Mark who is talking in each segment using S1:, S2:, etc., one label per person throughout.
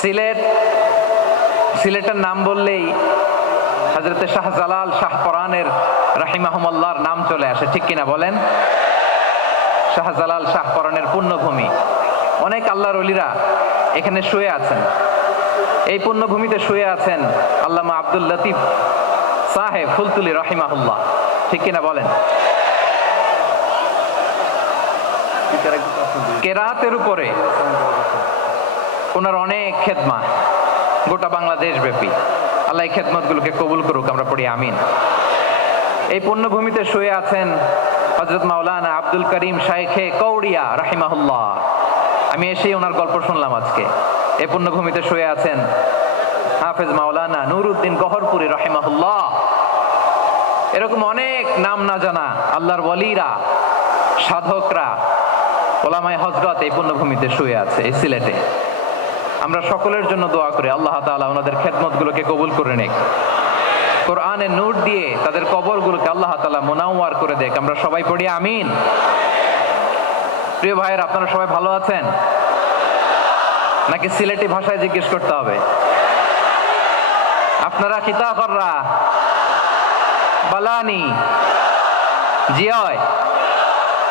S1: সিলেট, সিলেটের নাম বললেই হজরতে শাহজালাল শাহ পরানের রাহিমাহমল্লার নাম চলে আসে, ঠিক কিনা বলেন? শাহজালাল শাহ পরানের পুণ্যভূমি অনেক আল্লাহর অলিরা এখানে শুয়ে আছেন। এই পুণ্যভূমিতে শুয়ে আছেন আল্লামা আব্দুল লতিফ সাহেব ফুলতুলি রহিমাহুল্লাহ, ঠিক কিনা বলেন? কেরাতের উপরে ওনার অনেক খেদমা গোটা বাংলাদেশ ব্যাপী আল্লাহ এই খেদমতগুলোকে কবুল করুক, আমরা পড়ি আমিন। এই পুণ্যভূমিতে শুয়ে আছেন হজরত মাওলানা আব্দুল করিম শাইখে কৌড়িয়া রাহিমাহুল্লাহ। আমি এসেই ওনার গল্প শুনলাম আজকে। এই পুণ্যভূমিতে শুয়ে আছেন হাফেজ মাওলানা নুরুদ্দিন গহরপুরি রাহিমাহুল্লাহ। এরকম অনেক নাম না জানা আল্লাহর ওয়ালিরা, সাধকরা, ওলামায় হজরত এই পুণ্যভূমিতে শুয়ে আছে, এই সিলেটে। আমরা সকলের জন্য দোয়া করি। আল্লাহ তাআলা ওনাদের খেদমতগুলোকে কবুল করে নেক। কোরআনে নূর দিয়ে তাদের কবরগুলোকে আল্লাহ তাআলা মোনাওয়ার করে দেখ আমরা সবাই পড়ি আমিন। প্রিয় ভাইয়ের, আপনারা সবাই ভালো আছেন? নাকি সিলেটি ভাষায় জিজ্ঞেস করতে হবে? আপনারা কিতা কররা বালানি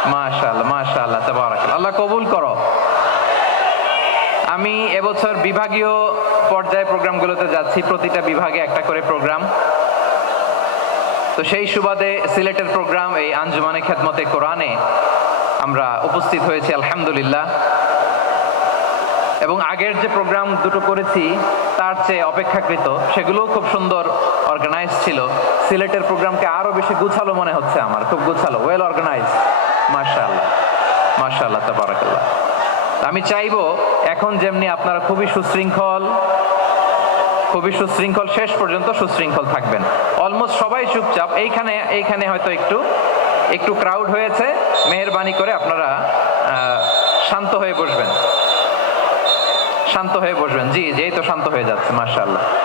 S1: মাশাআল্লাহ মাশাআল্লাহ, তাবারাকাল্লাহ। আল্লাহ কবুল করো। আমি এবছর বিভাগীয় পর্যায়ে প্রোগ্রামগুলোতে যাচ্ছি। প্রতিটা বিভাগে একটা করে প্রোগ্রাম। তো সেই সুবাদে সিলেটের প্রোগ্রাম, এই আঞ্জুমানে খেদমতে কোরআনে আমরা উপস্থিত হয়েছি, আলহামদুলিল্লাহ। এবং আগের যে প্রোগ্রাম দুটো করেছি, তার চেয়ে অপেক্ষাকৃত, সেগুলোও খুব সুন্দর অর্গানাইজ ছিল। সিলেটের প্রোগ্রামকে আরও বেশি গুছালো মনে হচ্ছে আমার, খুব গুছালো। ওয়েল অর্গানাইজ মাশাআল্লাহ মাশাআল্লাহ, তাবারাকাল্লাহ। আমি চাইব এখন যেমনি আপনারা খুবই সুশৃঙ্খল খুবই সুশৃঙ্খল, শেষ পর্যন্ত সুশৃঙ্খল থাকবেন। অলমোস্ট সবাই চুপচাপ। এইখানে এইখানে হয়তো একটু একটু ক্রাউড হয়েছে। মেহরবানি করে আপনারা শান্ত হয়ে বসবেন। শান্ত হয়ে বসবেন। জি যেই তো শান্ত হয়ে যাচ্ছে, মাশাআল্লাহ।